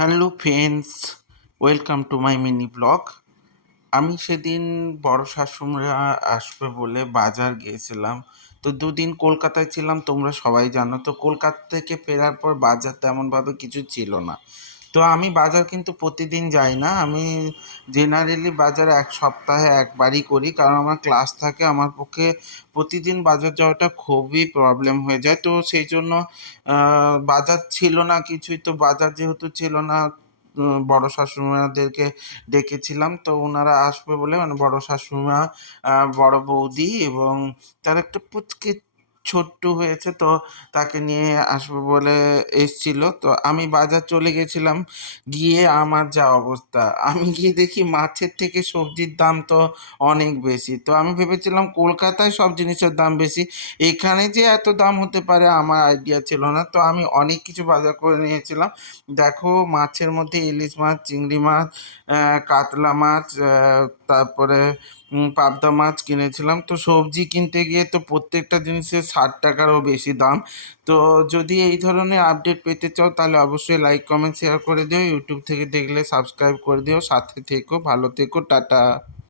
Hello friends welcome to my mini blog আমি সেদিন বড় শাশুমরা আসবে বলে বাজার গিয়েছিলাম। তো দুদিন কলকাতায় ছিলাম, তোমরা সবাই জানো। তো কলকাতা থেকে ফেরার পর বাজার তেমনভাবে কিছু ছিল না। তো আমি বাজার কিন্তু প্রতিদিন যাই না। আমি জেনারেলি বাজার এক সপ্তাহে একবারই করি, কারণ আমার ক্লাস থাকে, আমার পক্ষে প্রতিদিন বাজার যাওয়াটা খুবই প্রবলেম হয়ে যায়। তো সেই জন্য বাজার ছিল না কিছুই, তো বাজার যেহেতু ছিল না বড় শাশুড়িমাদেরকে ডেকেছিলাম, তো ওনারা আসবে বলে মানে বড় শাশুড়িমা বড় বৌদি এবং তার একটা পুচকে ছোট্ট হয়েছে, তো তাকে নিয়ে আসবে বলে এসছিল। তো আমি বাজার চলে গেছিলাম, গিয়ে আমার যা অবস্থা। আমি গিয়ে দেখি মাছের থেকে সবজির দাম তো অনেক বেশি। তো আমি ভেবেছিলাম কলকাতায় সব জিনিসের দাম বেশি। এখানে যে এত দাম হতে পারে আমার আইডিয়া ছিল না। তো আমি অনেক কিছু বাজার করে নিয়েছিলাম। দেখো মাছের মধ্যে ইলিশ মাছ, চিংড়ি মাছ কাতলা মাছ তারপরে পাবদা মাছ কিনেছিলাম। তো সবজি কিনতে গিয়ে তো প্রত্যেকটা জিনিসের ষাট টাকারও বেশি দাম। তো যদি এই ধরনের আপডেট পেতে চাও, তাহলে অবশ্যই লাইক কমেন্ট শেয়ার করে দিও। ইউটিউব থেকে দেখলে সাবস্ক্রাইব করে দিও। সাথে থেকো, ভালো থেকো, টাটা।